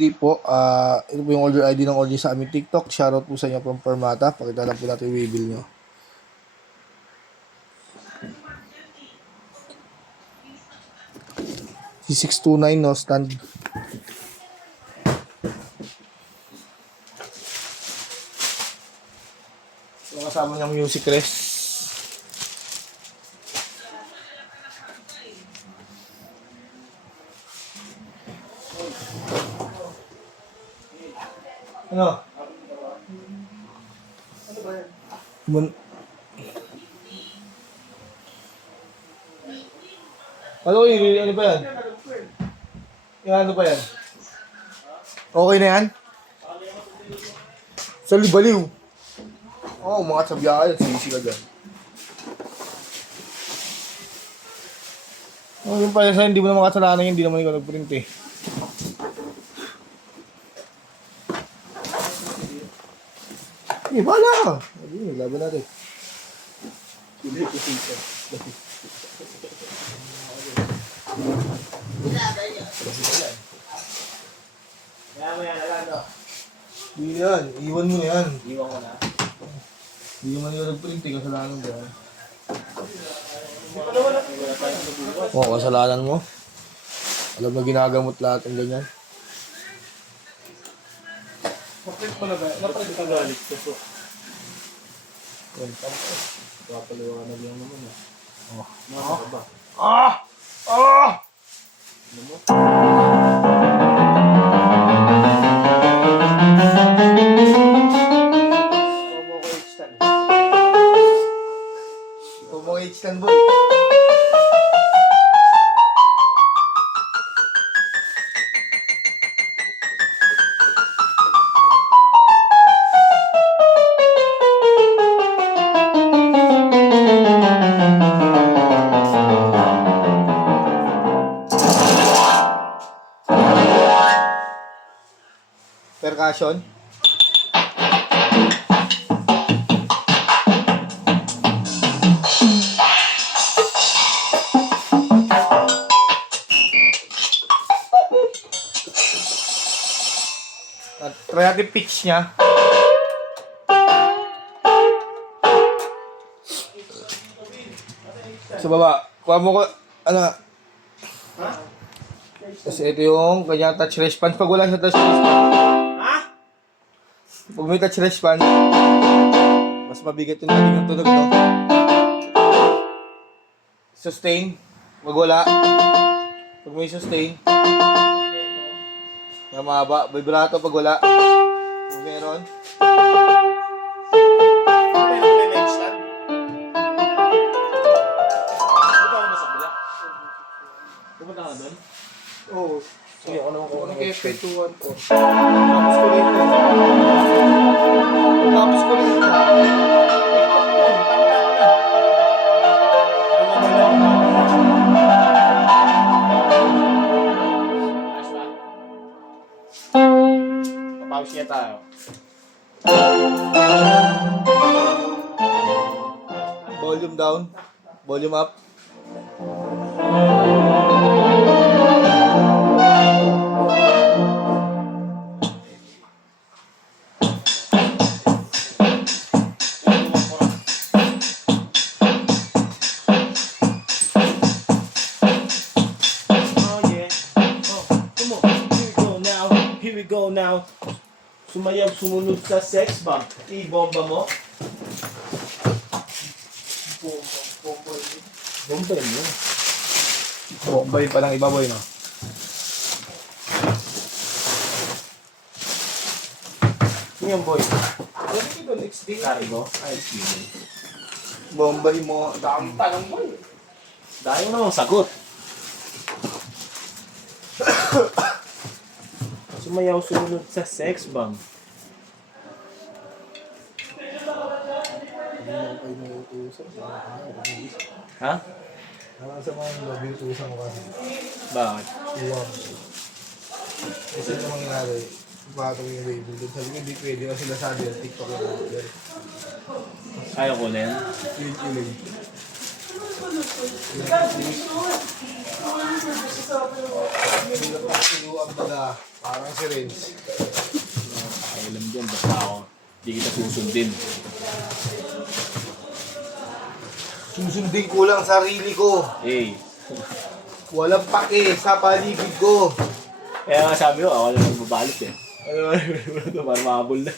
Di po, ito po yung order ID ng order sa aming TikTok. Shoutout po sa inyo from Permata. Pakita lang po natin yung waybill nyo. C629 no stand. Yung kasama niyang music rest. Ano? Ano yun? Ano ba yan? Yung ano ba yan? Okay na yan? Sa libaliw. Oo, umangat sa biyahe. Sisi ka dyan. Oh, yung pala sa'yo, hindi mo naman kasalanan yun. Hindi naman ikaw nag-print eh. Eh, bahala ka. Sabi, laban natin. Hindi, kasi ito. Kaya mo yan, Alando. Hindi yan. Iwan mo yan. Iwan ko na. Hindi naman ikaw nag-print eh. Kasalanan mo yan. Oo, kasalanan mo. Alam na ginagamot lahat ng ganyan. Naprint mo na ba? Naprint ka galit ko. Yan, tampo. Papaliwanag lang naman ah. Oh. Nasa ba? Ah! Ah! Ano mo? Promo ko extend. Ikaw mga H10 boy. Percussion. At try natin pitch niya. Sa baba. Kuha mo ko, ano? Kasi ito yung kanyang touch response. Pag wala siya touch response. Ha? Pag may touch response, mas mabigat yung natin yung tunog, no? Sustain. Pag wala. Pag may sustain. Yung mahaba. Vibrato pag wala. Pag meron. May extend? Pupunta ako na sa bila. Pupunta ka doon? Oo. Sige, ako naman kung ano. FP214. Tapos ko rito. Tapos ko rito. Papawis niya tayo. Volume down. Volume up. Oh yeah. Oh, come on. Here we go now. Here we go now. Sumayaw sumunod sa sex bomb. I-bomba mo. Bombay mo. Bombay pa lang iba boy, no? Yan boy. Alam mo ito next day. Cargo. Ay, sige. Bombay mo. Dami tanong mo eh. Dahil namang sagot. Sumayaw sumunod sa sex bomb. Ha? Sa mga nabiutusan ko kasi. Bakit? Iwan. Kasi yung mangyari, pato yung label doon. Sabi ko, hindi pwede kasi nasabi yung TikTok yung order. Ayaw ko na yan. Ilig-ilig. Hirap na sinuwag baga. Parang si Renz. Alam dyan, basta ako. Hindi kita susundin. Susundin ko lang sarili ko. Eh, Walang pake sa paligid ko. kaya nga sabi ko, ako na magbabalot eh. Ano ito, parang mahabol na.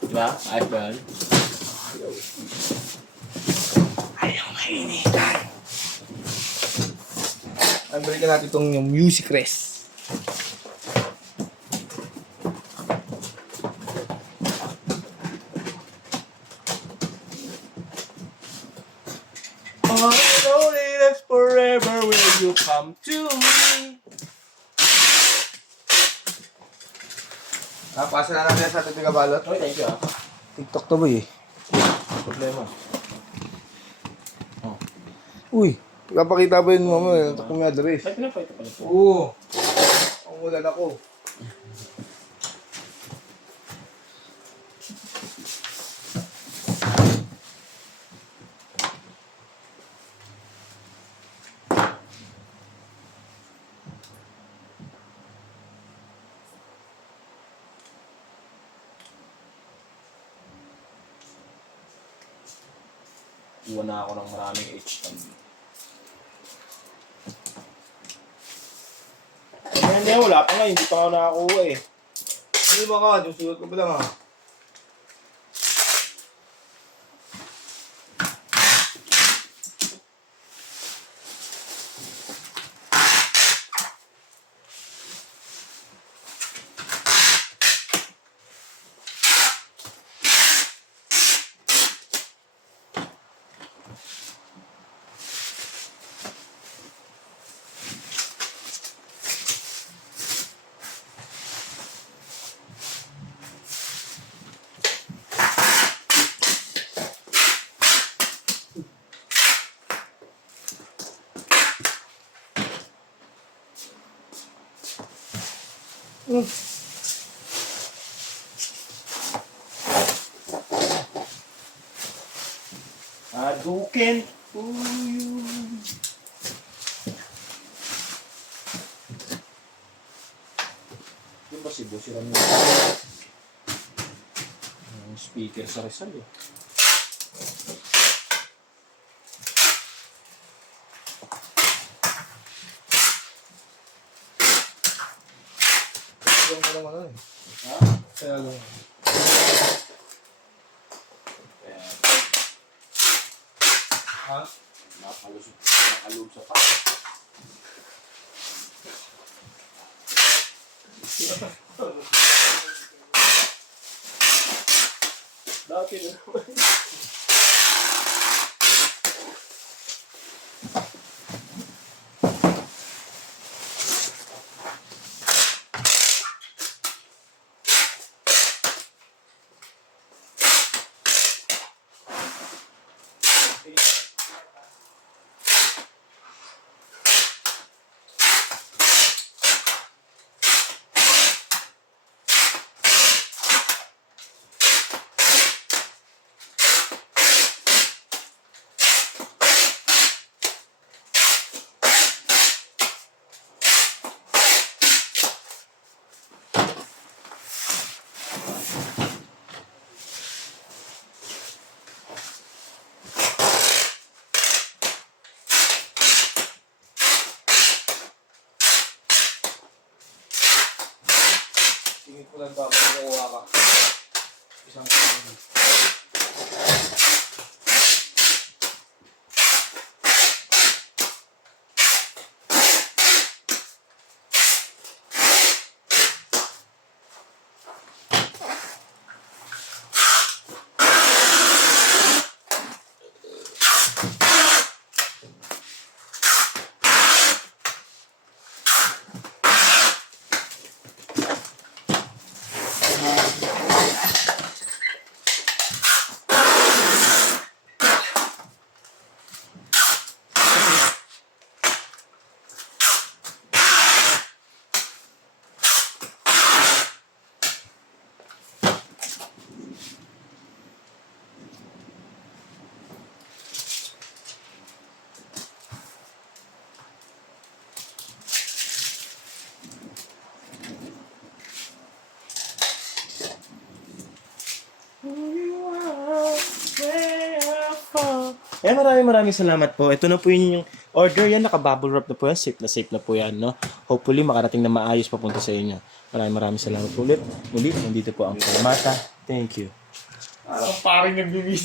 Diba? Ayos ba yan? Ayaw mainitan. Ang balikan natin itong yung music rest. Oh, only that's forever will you come to me. Pasa na natin sa ating tigabalot. Okay, thank you ah. TikTok to boy eh. Problema. Oh. Uy, papakita ba yun mo eh. Ito kong address. Ay, pinapay ito pala po. Oo. Ang ulan ako. Iwan na ako ng maraming H-Tam. Hindi, wala pa nga. Hindi pa ako nakakuha eh. Hindi ba ka? Yung sulat ko ba lang ha? Hadouken to you. Yung ba si Boss Ram yung speaker sa Rizal eh. Yung ko lang ano eh. Ha? Kaya lang. Kaya Ha? nakalusot sa pa. Dati na naman. Tingin ko lang ba kung nakuha ka. Isang kanya. Eh, maraming salamat po. Ito na po yung order yan. Naka-bubble wrap na po yan. Safe na po yan, no? Hopefully, makarating na maayos papunta sa inyo. Maraming salamat po ulit. Muli, nandito po ang Kalamata. Thank you. Parang nagbibis.